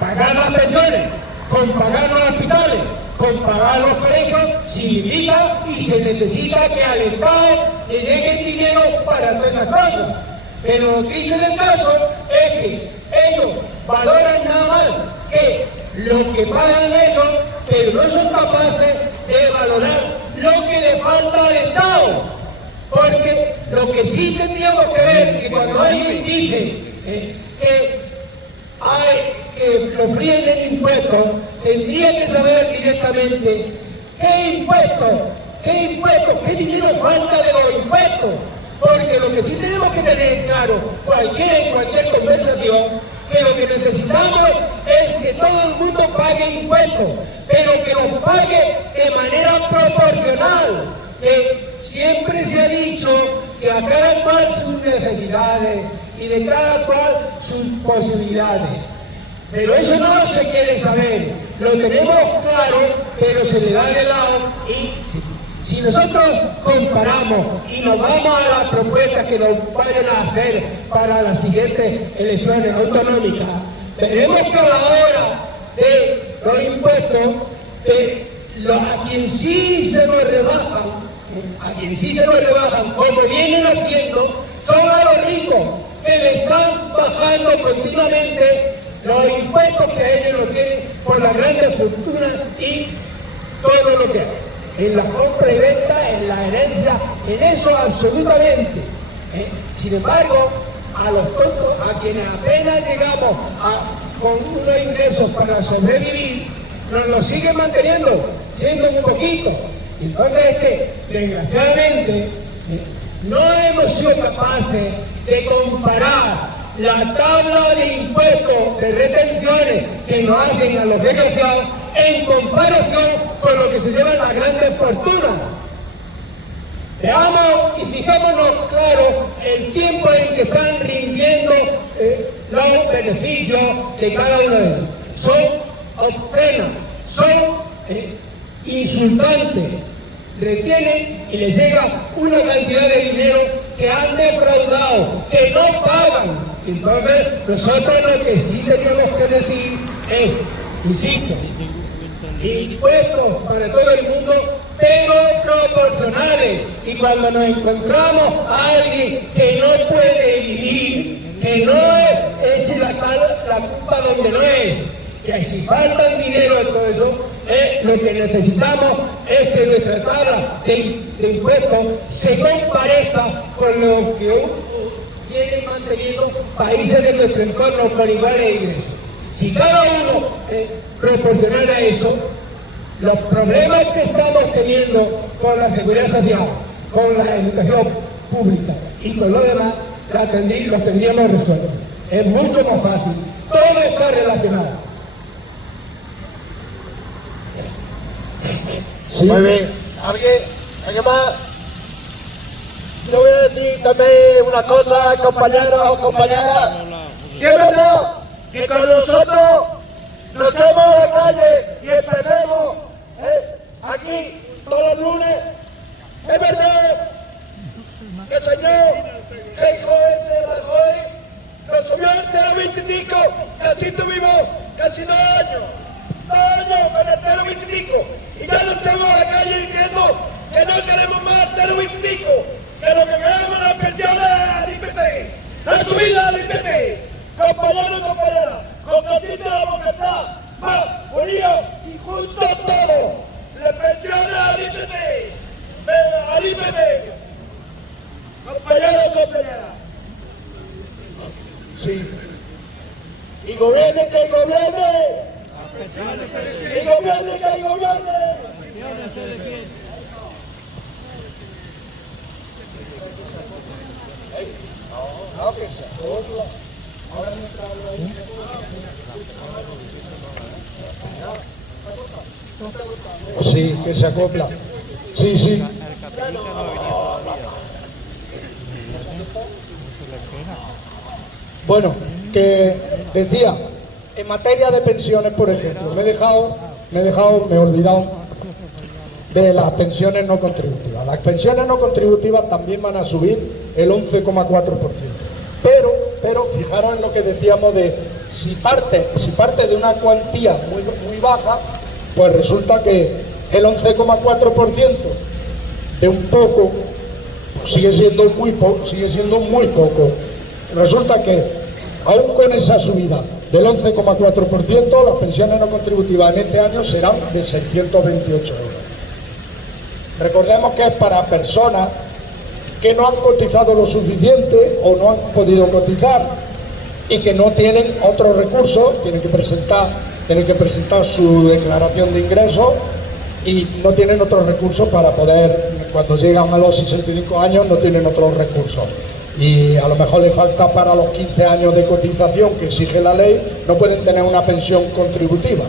pagar las pensiones, con pagar los hospitales, con pagar los colegios, significa y se necesita que al Estado le llegue dinero para todas esas cosas. Pero lo triste del caso es que ellos valoran nada más que lo que pagan ellos, pero no son capaces de valorar lo que le falta al Estado. Porque lo que sí tendríamos que ver, que cuando alguien dice que lo fríen el impuesto, tendría que saber directamente qué impuestos, qué dinero falta de los impuestos. Porque lo que sí tenemos que tener claro, en cualquier conversación, que lo que necesitamos es que todo el mundo pague impuestos, pero que los pague de manera proporcional. Que siempre se ha dicho que a cada cual sus necesidades y de cada cual sus posibilidades. Pero eso no se quiere saber, lo tenemos claro, pero se le da de lado. Y si nosotros comparamos y nos vamos a las propuestas que nos vayan a hacer para las siguientes elecciones autonómicas, veremos que a la hora de los impuestos, a quien sí se nos rebajan, como vienen haciendo, son a los ricos, que le están bajando continuamente los impuestos que ellos no tienen por las grandes fortunas y todo lo que hay. En la compra y venta, en la herencia, en eso absolutamente. Sin embargo, a los tontos, a quienes apenas llegamos con unos ingresos para sobrevivir, nos lo siguen manteniendo, siendo un poquito. Entonces es que, desgraciadamente, no hemos sido capaces de comparar la tabla de impuestos, de retenciones que nos hacen a los desgraciados en comparación con lo que se llevan las grandes fortunas. Veamos y fijémonos claro el tiempo en que están rindiendo los beneficios de cada uno de ellos. Son obscenos, son insultantes, retienen y les llega una cantidad de dinero que han defraudado, que no pagan. Entonces, nosotros lo que sí tenemos que decir es, insisto, impuestos para todo el mundo, pero proporcionales. Y cuando nos encontramos a alguien que no puede vivir, que no eche la culpa donde no es, que si faltan dinero en todo eso, lo que necesitamos es que nuestra tabla de impuestos se comparezca con lo que tienen manteniendo países de nuestro entorno con iguales ingresos. Si cada uno proporcionara eso, los problemas que estamos teniendo con la seguridad social, con la educación pública y con lo demás, los tendríamos resueltos. Es mucho más fácil. Todo está relacionado. Sí. Muy bien. ¿Alguien más? Yo voy a decir también una cosa, compañeros, compañeras. Que es verdad que con nosotros nos echamos a la calle y empecemos aquí todos los lunes. Es verdad que el señor que dijo ese Rajoy nos subió al 0,25, casi tuvimos casi 2 años. años con el 0,25 y ya no estamos a la calle diciendo que no queremos más 0,25, que lo que queremos es las pensiones al IPC, la subida al IPC. Compañeros y compañeras, con que existe la voluntad, más unidos y juntos todos, las pensiones al IPC, al IPC. Compañeros y compañeras. Sí. Y gobierne que gobierne. Y gobierne que gobierne. Sí, que se acopla. Sí, sí. Bueno, que decía, en materia de pensiones, por ejemplo, me he olvidado de las pensiones no contributivas. Las pensiones no contributivas también van a subir el 11,4%. Pero fijaros en lo que decíamos de si parte de una cuantía muy baja, pues resulta que el 11,4% de un poco pues sigue siendo muy poco. Resulta que aún con esa subida del 11,4%, las pensiones no contributivas en este año serán de 628 euros. Recordemos que es para personas que no han cotizado lo suficiente o no han podido cotizar y que no tienen otros recursos, tienen que presentar su declaración de ingresos y no tienen otros recursos para poder, cuando llegan a los 65 años, no tienen otros recursos. Y a lo mejor le falta para los 15 años de cotización que exige la ley, no pueden tener una pensión contributiva.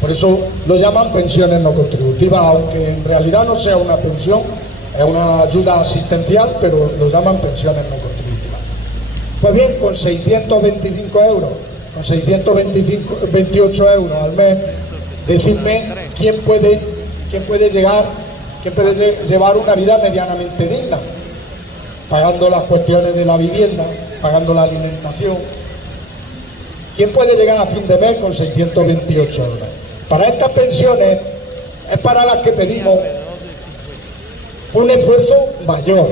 Por eso lo llaman pensiones no contributivas, aunque en realidad no sea una pensión, es una ayuda asistencial, pero lo llaman pensiones no contributivas. Pues bien, con 625 euros, con 628 euros al mes, decidme quién puede llevar una vida medianamente digna, pagando las cuestiones de la vivienda, pagando la alimentación. ¿Quién puede llegar a fin de mes con 628 euros? Para estas pensiones es para las que pedimos un esfuerzo mayor.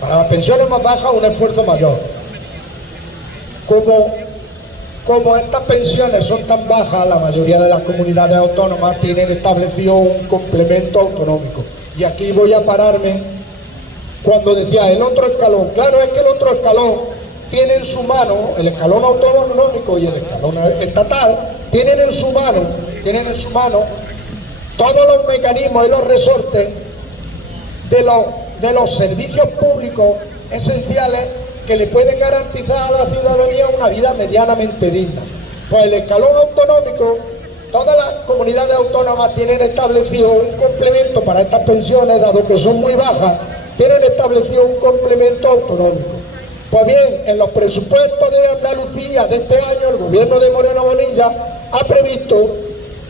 Para las pensiones más bajas, un esfuerzo mayor. Como estas pensiones son tan bajas, la mayoría de las comunidades autónomas tienen establecido un complemento autonómico. Y aquí voy a pararme cuando decía el otro escalón. Claro, es que el otro escalón tiene en su mano, el escalón autonómico y el escalón estatal, tienen en su mano todos los mecanismos y los resortes de los servicios públicos esenciales que le pueden garantizar a la ciudadanía una vida medianamente digna. Pues el escalón autonómico, todas las comunidades autónomas tienen establecido un complemento para estas pensiones, dado que son muy bajas, tienen establecido un complemento autonómico. Pues bien, en los presupuestos de Andalucía de este año, el gobierno de Moreno Bonilla ha previsto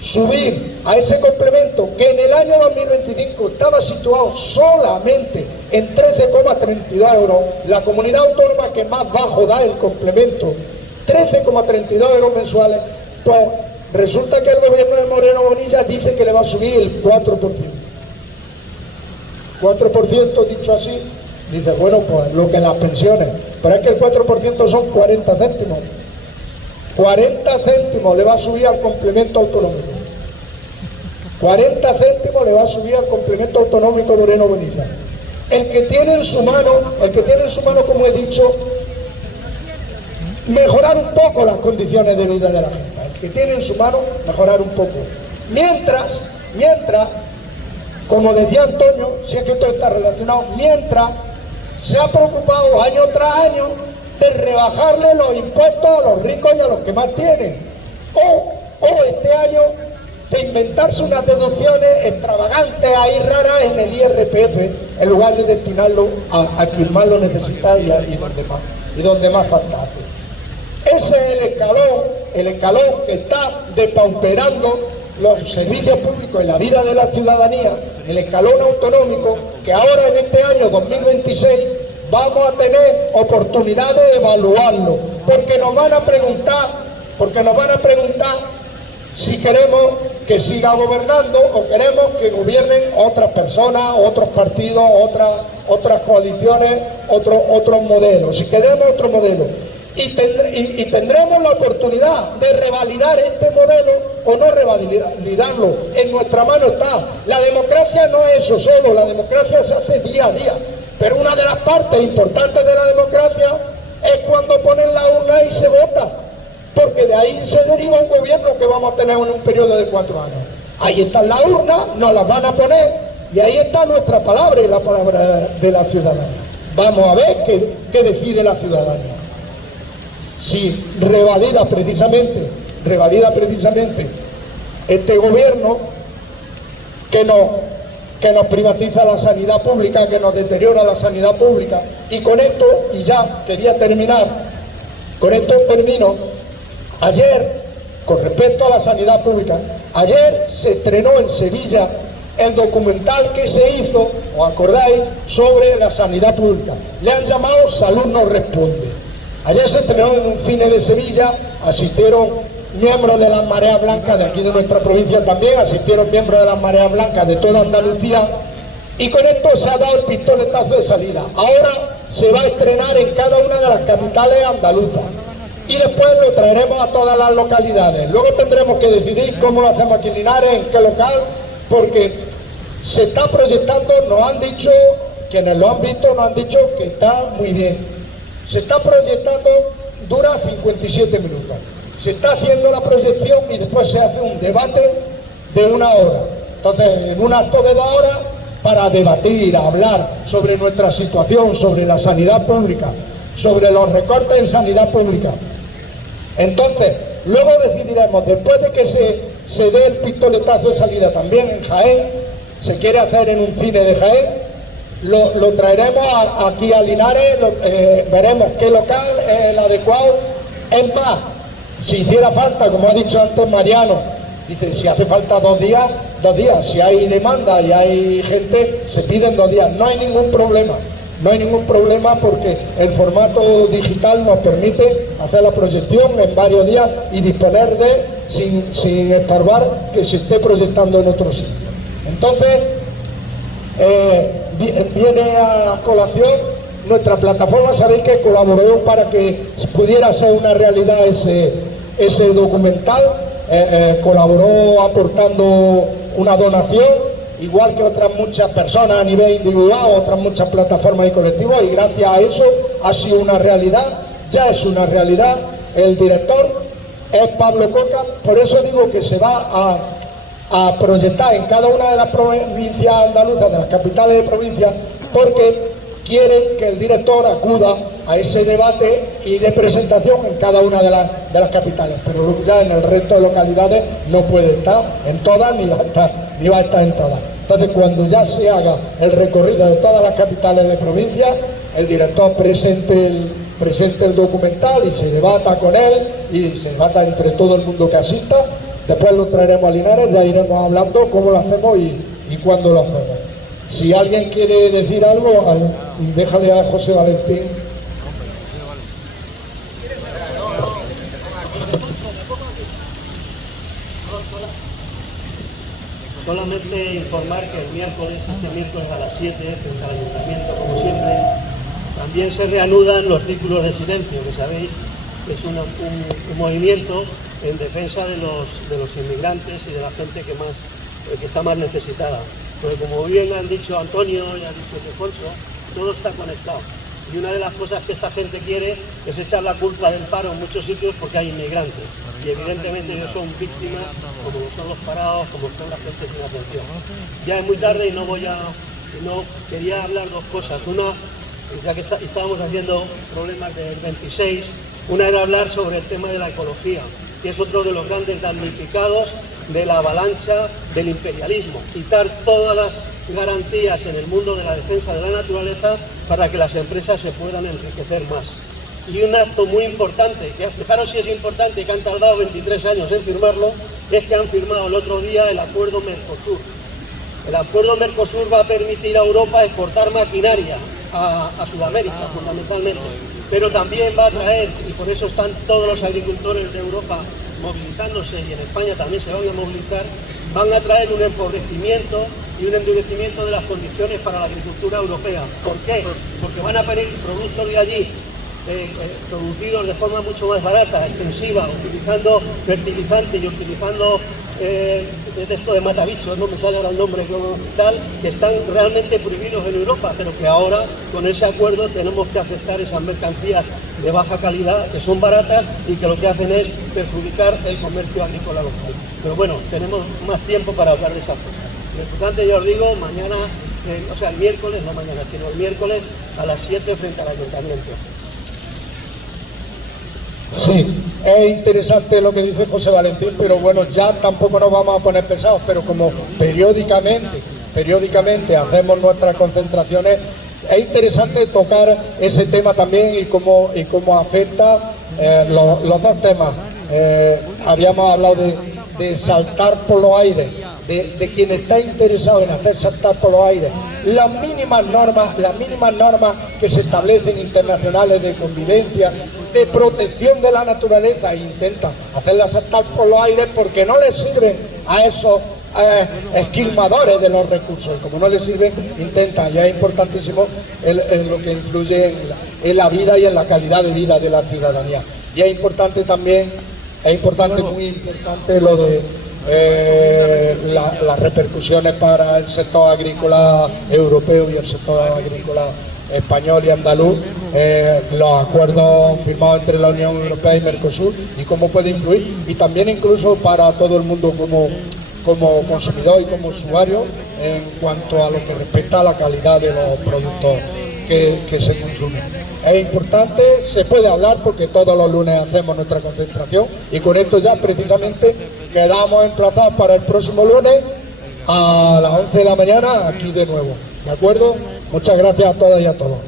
subir a ese complemento, que en el año 2025 estaba situado solamente en 13,32 euros, la comunidad autónoma que más bajo da el complemento, 13,32 euros mensuales, pues resulta que el gobierno de Moreno Bonilla dice que le va a subir el 4%. 4% dicho así, dice, bueno, pues lo que las pensiones, pero es que el 4% son 40 céntimos. 40 céntimos le va a subir al complemento autonómico. 40 céntimos le va a subir al complemento autonómico Moreno Bonilla. El que tiene en su mano, como he dicho, mejorar un poco las condiciones de vida de la gente. El que tiene en su mano, mejorar un poco. Mientras, como decía Antonio, si es que esto está relacionado, mientras se ha preocupado año tras año de rebajarle los impuestos a los ricos y a los que más tienen. O este año de inventarse unas deducciones extravagantes ahí raras en el IRPF, en lugar de destinarlo a quien más lo necesita y donde más falta hace. Ese es el escalón que está depauperando los servicios públicos en la vida de la ciudadanía, el escalón autonómico, que ahora en este año 2026 vamos a tener oportunidad de evaluarlo, porque nos van a preguntar si queremos que siga gobernando o queremos que gobiernen otras personas, otros partidos, otras coaliciones, otros modelos. Si queremos otro modelo y tendremos la oportunidad de revalidar este modelo o no revalidarlo, en nuestra mano está. La democracia no es eso solo, la democracia se hace día a día, pero una de las partes importantes de la democracia es cuando ponen la urna y se vota, porque de ahí se deriva un gobierno que vamos a tener en un periodo de 4 años. Ahí están las urnas, nos las van a poner y ahí está nuestra palabra y la palabra de la ciudadanía. Vamos a ver qué decide la ciudadanía. Si revalida precisamente este gobierno que nos privatiza la sanidad pública, que nos deteriora la sanidad pública. Y con esto, y ya quería terminar, con esto termino. Ayer, con respecto a la sanidad pública, ayer se estrenó en Sevilla el documental que se hizo, ¿os acordáis?, sobre la sanidad pública. Le han llamado Salud no responde. Ayer se estrenó en un cine de Sevilla, asistieron miembros de las Mareas Blancas de aquí de nuestra provincia también, asistieron miembros de las Mareas Blancas de toda Andalucía, y con esto se ha dado el pistoletazo de salida. Ahora se va a estrenar en cada una de las capitales andaluzas y después lo traeremos a todas las localidades. Luego tendremos que decidir cómo lo hacemos aquí en Linares, en qué local, porque se está proyectando, nos han dicho, quienes lo han visto, nos han dicho que está muy bien. Se está proyectando, dura 57 minutos. Se está haciendo la proyección y después se hace un debate de 1 hora. Entonces, en un acto de 2 horas, para debatir, hablar sobre nuestra situación, sobre la sanidad pública, sobre los recortes en sanidad pública. Entonces, luego decidiremos, después de que se dé el pistoletazo de salida también en Jaén, se quiere hacer en un cine de Jaén, lo traeremos aquí a Linares, veremos qué local es el adecuado. Es más, si hiciera falta, como ha dicho antes Mariano, dice, si hace falta 2 días, 2 días. Si hay demanda y hay gente, se piden 2 días. No hay ningún problema. No hay ningún problema porque el formato digital nos permite hacer la proyección en varios días y disponer de, sin estorbar, que se esté proyectando en otro sitio. Entonces, viene a colación nuestra plataforma. Sabéis que colaboró para que pudiera ser una realidad ese documental, colaboró aportando una donación, igual que otras muchas personas a nivel individual, otras muchas plataformas y colectivos, y gracias a eso ha sido una realidad, ya es una realidad. El director es Pablo Coca, por eso digo que se va a proyectar en cada una de las provincias andaluzas, de las capitales de provincia, porque quieren que el director acuda a ese debate y de presentación en cada una de las capitales, pero ya en el resto de localidades no puede estar en todas ni va a estar en todas. Entonces, cuando ya se haga el recorrido de todas las capitales de provincia, el director presente el documental y se debata con él y se debata entre todo el mundo que asista. Después lo traeremos a Linares, ya iremos hablando cómo lo hacemos y cuándo lo hacemos. Si alguien quiere decir algo, déjale a José Valentín. Solamente informar que este miércoles a las 7, frente al Ayuntamiento, como siempre, también se reanudan los círculos de silencio, que sabéis que es un movimiento en defensa de los inmigrantes y de la gente que está más necesitada. Porque como bien han dicho Antonio y ha dicho Alfonso, todo está conectado. Y una de las cosas que esta gente quiere es echar la culpa del paro en muchos sitios porque hay inmigrantes. Y evidentemente ellos son víctimas, como son los parados, como son la gente sin atención. Ya es muy tarde y no quería hablar 2 cosas. Una, ya que estábamos haciendo problemas del 26, una era hablar sobre el tema de la ecología, que es otro de los grandes damnificados de la avalancha del imperialismo. Quitar todas las garantías en el mundo de la defensa de la naturaleza para que las empresas se puedan enriquecer más. Y un acto muy importante, que fijaros si es importante, que han tardado 23 años en firmarlo, es que han firmado el otro día el acuerdo Mercosur. El acuerdo Mercosur va a permitir a Europa exportar maquinaria a Sudamérica, fundamentalmente. pero también va a traer, y por eso están todos los agricultores de Europa movilizándose, y en España también se van a movilizar, van a traer un empobrecimiento y un endurecimiento de las condiciones para la agricultura europea. ¿Por qué? Porque van a pedir productos de allí, producidos de forma mucho más barata, extensiva, utilizando fertilizantes y utilizando esto de matabichos, no me sale ahora el nombre como tal, que están realmente prohibidos en Europa, pero que ahora con ese acuerdo tenemos que aceptar esas mercancías de baja calidad, que son baratas y que lo que hacen es perjudicar el comercio agrícola local. Pero bueno, tenemos más tiempo para hablar de esas cosas. Lo importante, ya os digo, mañana, o sea, el miércoles, no mañana, sino el miércoles a las 7 frente al ayuntamiento. Sí, es interesante lo que dice José Valentín, pero bueno, ya tampoco nos vamos a poner pesados, pero como periódicamente hacemos nuestras concentraciones, es interesante tocar ese tema también y cómo afecta los dos temas. Habíamos hablado de saltar por los aires, de quien está interesado en hacer saltar por los aires las mínimas normas que se establecen internacionales de convivencia, de protección de la naturaleza, e intentan hacerlas saltar por los aires porque no les sirven a esos esquilmadores de los recursos, y como no les sirven, intentan, y es importantísimo lo que influye en la vida y en la calidad de vida de la ciudadanía. Y es importante también, muy importante lo de las repercusiones para el sector agrícola europeo y el sector agrícola español y andaluz, los acuerdos firmados entre la Unión Europea y Mercosur, y cómo puede influir, y también incluso para todo el mundo como consumidor y como usuario en cuanto a lo que respecta a la calidad de los productos que se consumen. Es importante, se puede hablar porque todos los lunes hacemos nuestra concentración, y con esto ya precisamente quedamos emplazados para el próximo lunes a las 11 de la mañana aquí de nuevo. ¿De acuerdo? Muchas gracias a todas y a todos.